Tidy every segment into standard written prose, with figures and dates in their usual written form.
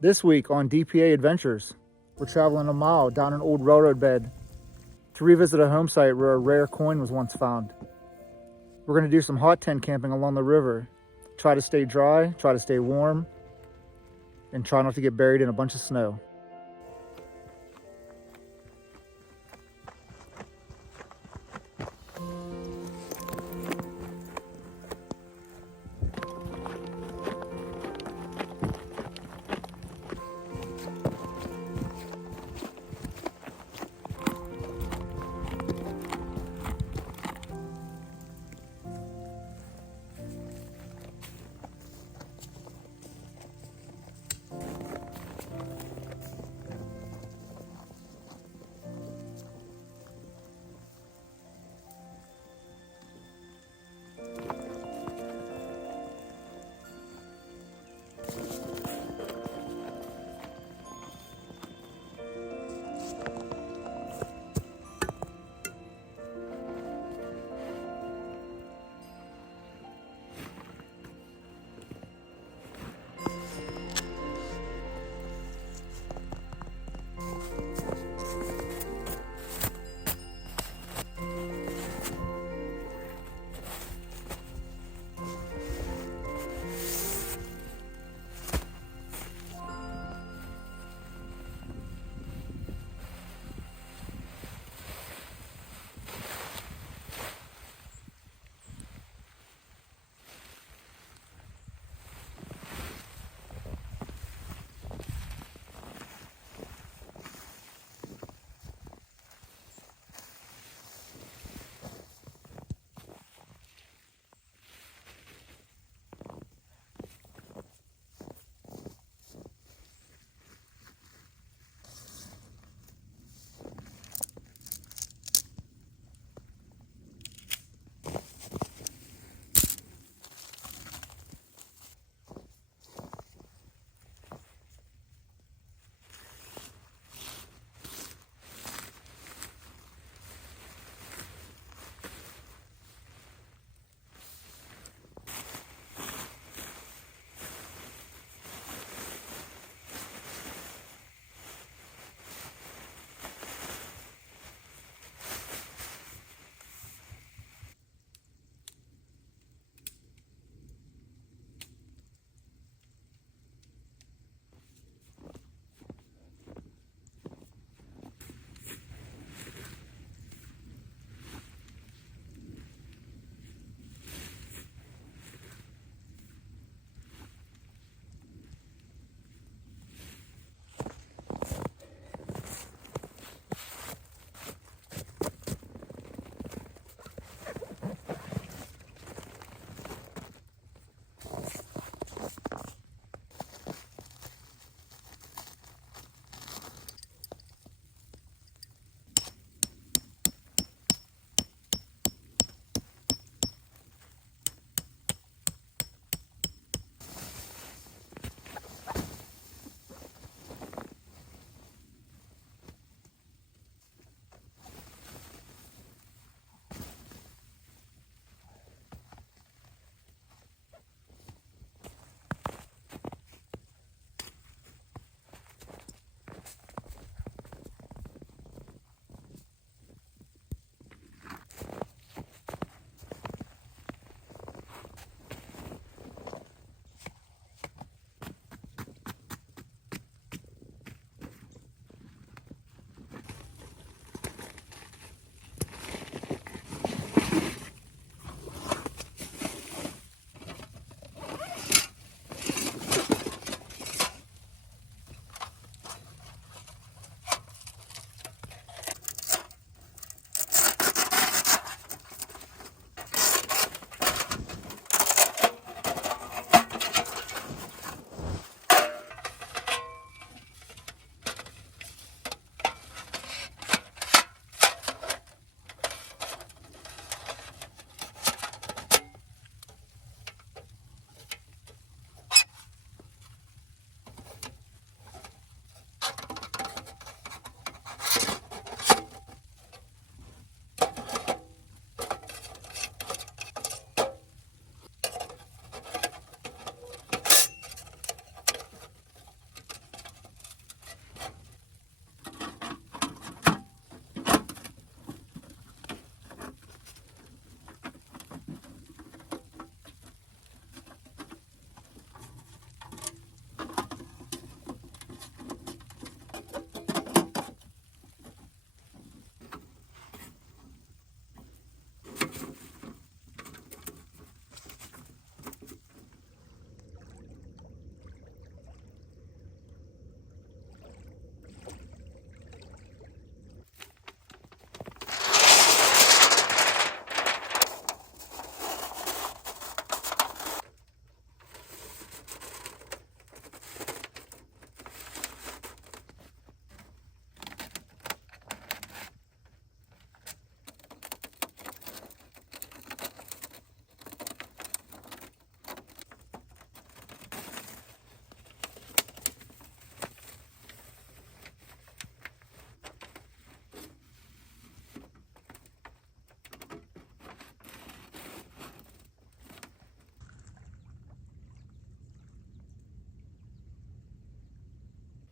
This week on DPA Adventures, we're traveling a mile down an old railroad bed to revisit a home site where a rare coin was once found. We're going to do some hot tent camping along the river, try to stay dry, try to stay warm, and try not to get buried in a bunch of snow.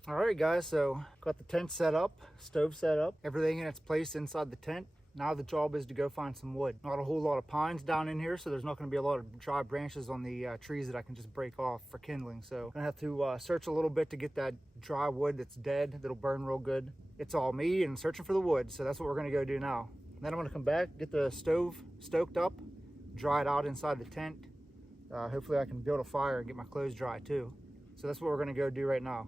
All right, guys, so got the tent set up, stove set up, everything in its place inside the tent. Now the job is to go find some wood. Not a whole lot of pines down in here, so there's not going to be a lot of dry branches on the trees that I can just break off for kindling. So I'm going to have to search a little bit to get that dry wood that's dead, that'll burn real good. It's all me and searching for the wood, so that's what we're going to go do now. Then I'm going to come back, get the stove stoked up, dry it out inside the tent. Hopefully I can build a fire and get my clothes dry too. So that's what we're going to go do right now.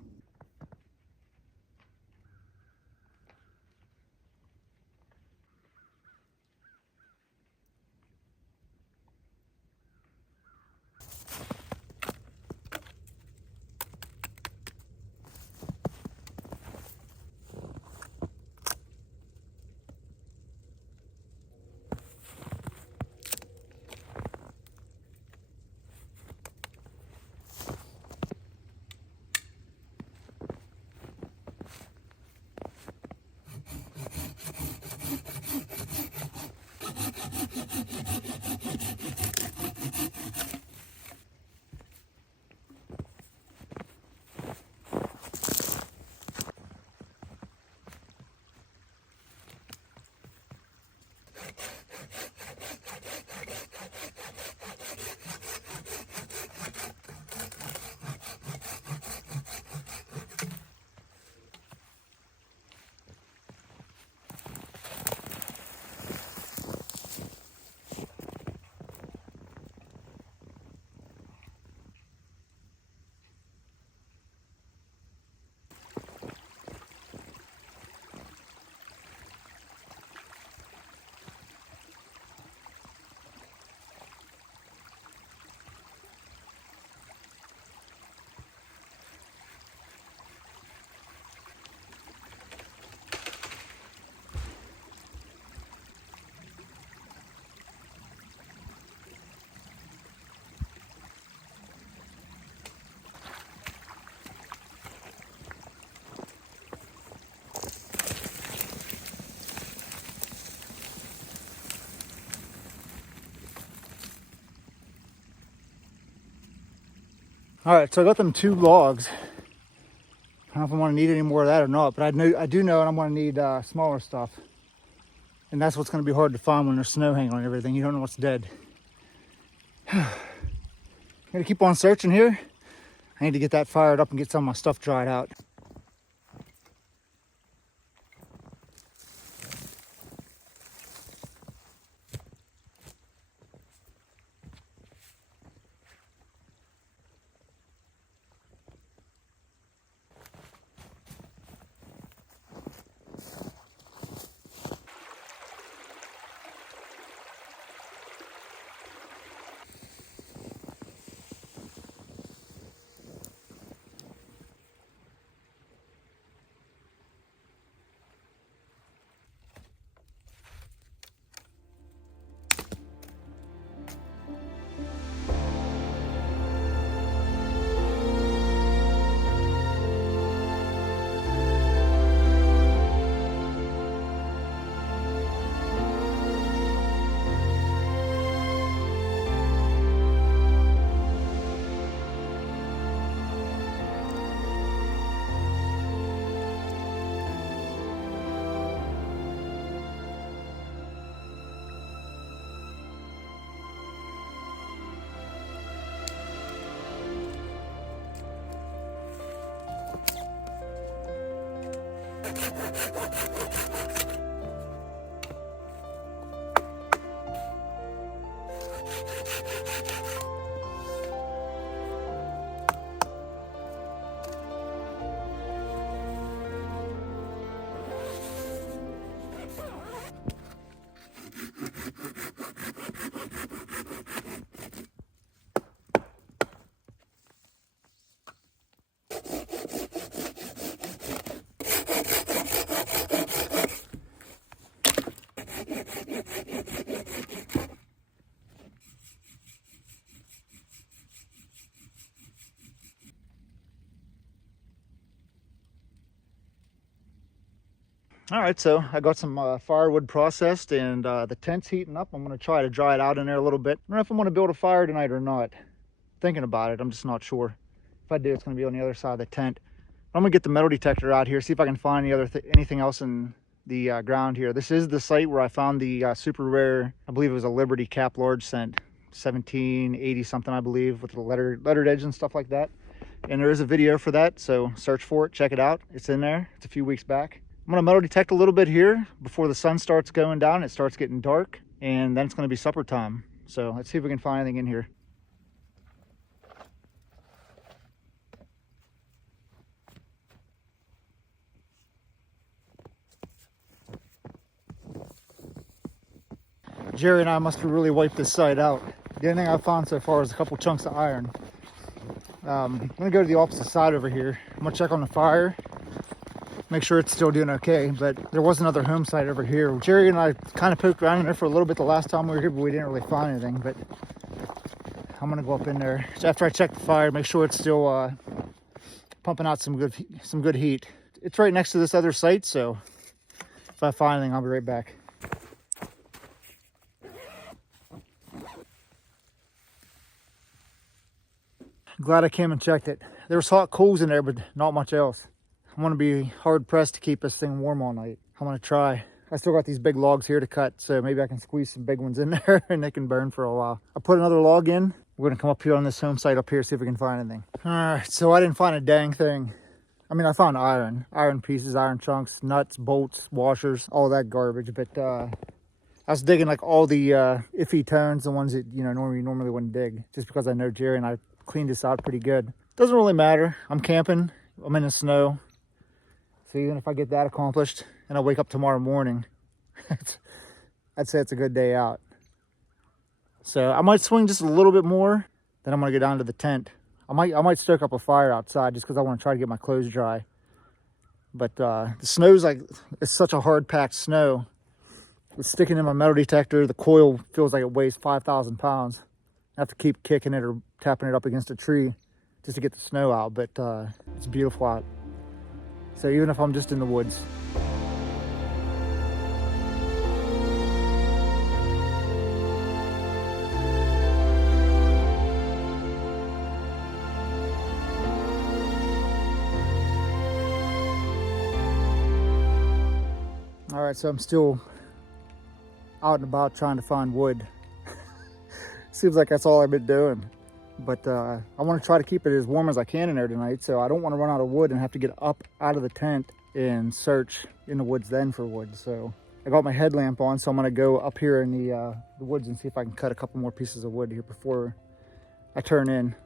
All right, so I got them 2 logs. I don't know if I want to need any more of that or not, but I do know I'm going to need smaller stuff. And that's what's going to be hard to find when there's snow hanging on everything. You don't know what's dead. Gotta keep on searching here. I need to get that fired up and get some of my stuff dried out. All right, so I got some firewood processed and the tent's heating up. I'm gonna try to dry it out in there a little bit. I don't know if I'm gonna build a fire tonight or not. Thinking about it, I'm just not sure. If I do, it's gonna be on the other side of the tent. I'm gonna get the metal detector out here, see if I can find anything else in the ground here. This is the site where I found the super rare, I believe it was a Liberty Cap Large scent, 1780 something, I believe, with the lettered edge and stuff like that. And there is a video for that, so search for it, check it out. It's in there. It's a few weeks back. I'm gonna metal detect a little bit here before the sun starts going down. It starts getting dark, and then it's gonna be supper time. So let's see if we can find anything in here. Jerry and I must have really wiped this site out. The only thing I've found so far is a couple chunks of iron. I'm gonna go to the opposite side over here. I'm gonna check on the fire, make sure it's still doing okay, but there was another home site over here. Jerry and I kind of poked around in there for a little bit the last time we were here, but we didn't really find anything. But I'm gonna go up in there after I check the fire, make sure it's still pumping out some good heat. It's right next to this other site, so if I find anything, I'll be right back. Glad I came and checked it. There was hot coals in there, but not much else. I'm gonna be hard pressed to keep this thing warm all night. I'm gonna try. I still got these big logs here to cut, so maybe I can squeeze some big ones in there and they can burn for a while. I put another log in. We're gonna come up here on this home site up here, see if we can find anything. All right, so I didn't find a dang thing. I mean, I found iron pieces, iron chunks, nuts, bolts, washers, all that garbage, but I was digging like all the iffy tones, the ones that, you know, normally wouldn't dig, just because I know Jerry and I cleaned this out pretty good. Doesn't really matter. I'm camping. I'm in the snow. So even if I get that accomplished and I wake up tomorrow morning, I'd say it's a good day out. So I might swing just a little bit more. Then I'm gonna go down to the tent. I might stoke up a fire outside just because I want to try to get my clothes dry. But the snow's like, it's such a hard packed snow. It's sticking in my metal detector. The coil feels like it weighs 5,000 pounds. I have to keep kicking it or tapping it up against a tree just to get the snow out, but it's beautiful out. So even if I'm just in the woods. All right, so I'm still out and about trying to find wood. Seems like that's all I've been doing. But I want to try to keep it as warm as I can in there tonight, so I don't want to run out of wood and have to get up out of the tent and search in the woods then for wood. So I got my headlamp on, so I'm going to go up here in the woods and see if I can cut a couple more pieces of wood here before I turn in.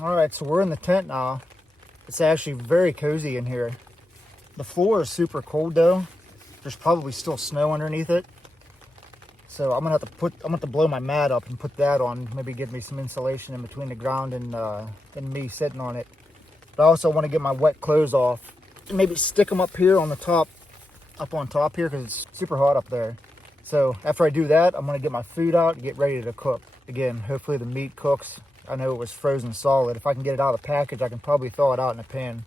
All right, so we're in the tent now. It's actually very cozy in here. The floor is super cold though. There's probably still snow underneath it. So I'm gonna have to blow my mat up and put that on, maybe give me some insulation in between the ground and me sitting on it. But I also want to get my wet clothes off and maybe stick them up here on the top, up on top here, because it's super hot up there. So after I do that, I'm gonna get my food out and get ready to cook. Again, hopefully the meat cooks. I know it was frozen solid. If I can get it out of the package, I can probably thaw it out in a pan.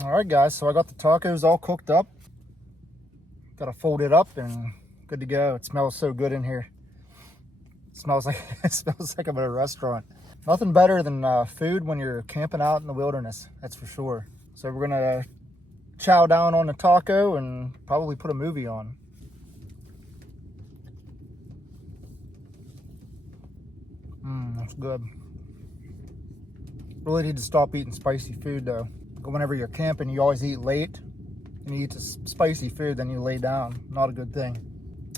All right, guys, so I got the tacos all cooked up. Got to fold it up and good to go. It smells so good in here. It smells like I'm at a restaurant. Nothing better than food when you're camping out in the wilderness, that's for sure. So we're gonna chow down on the taco and probably put a movie on. That's good. Really need to stop eating spicy food though. Whenever you're camping, you always eat late, and you eat spicy food, then you lay down. Not a good thing.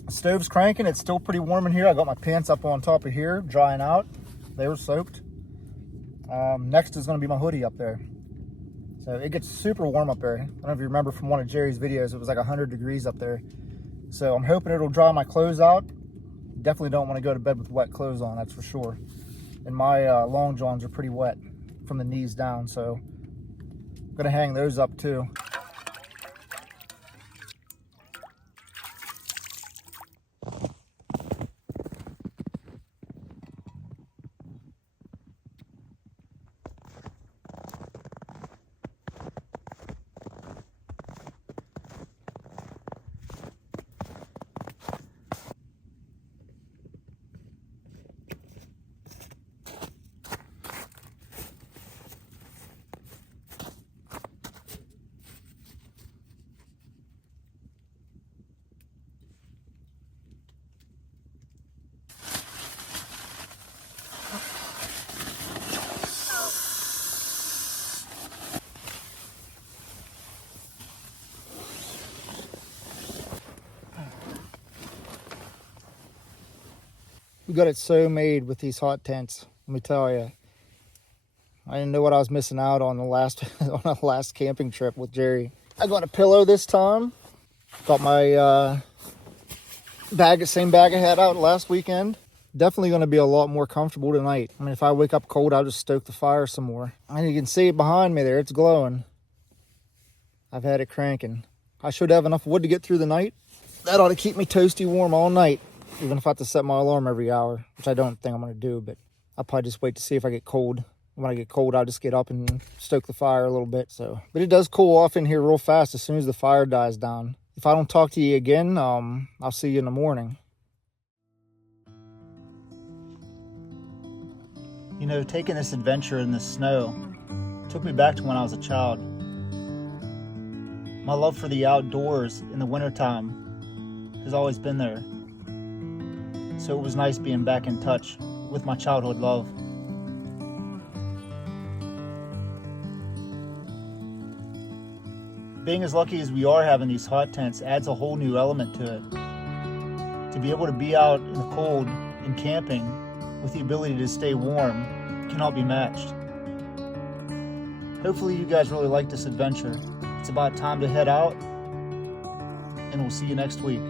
The stove's cranking. It's still pretty warm in here. I got my pants up on top of here, drying out. They were soaked. Next is going to be my hoodie up there. So it gets super warm up there. I don't know if you remember from one of Jerry's videos, it was like 100 degrees up there. So I'm hoping it'll dry my clothes out. Definitely don't want to go to bed with wet clothes on, that's for sure. And my long johns are pretty wet from the knees down, so I'm going to hang those up too. We got it so made with these hot tents, let me tell you. I didn't know what I was missing out on the last on the last camping trip with Jerry. I got a pillow this time. Got my same bag I had out last weekend. Definitely going to be a lot more comfortable tonight. I mean, if I wake up cold, I'll just stoke the fire some more. And you can see it behind me there. It's glowing. I've had it cranking. I should have enough wood to get through the night. That ought to keep me toasty warm all night. Even if I have to set my alarm every hour, which I don't think I'm going to do, but I'll probably just wait to see if I get cold. When I get cold, I'll just get up and stoke the fire a little bit. But it does cool off in here real fast as soon as the fire dies down. If I don't talk to you again, I'll see you in the morning. You know, taking this adventure in the snow took me back to when I was a child. My love for the outdoors in the wintertime has always been there. So it was nice being back in touch with my childhood love. Being as lucky as we are having these hot tents adds a whole new element to it. To be able to be out in the cold and camping with the ability to stay warm cannot be matched. Hopefully you guys really like this adventure. It's about time to head out, and we'll see you next week.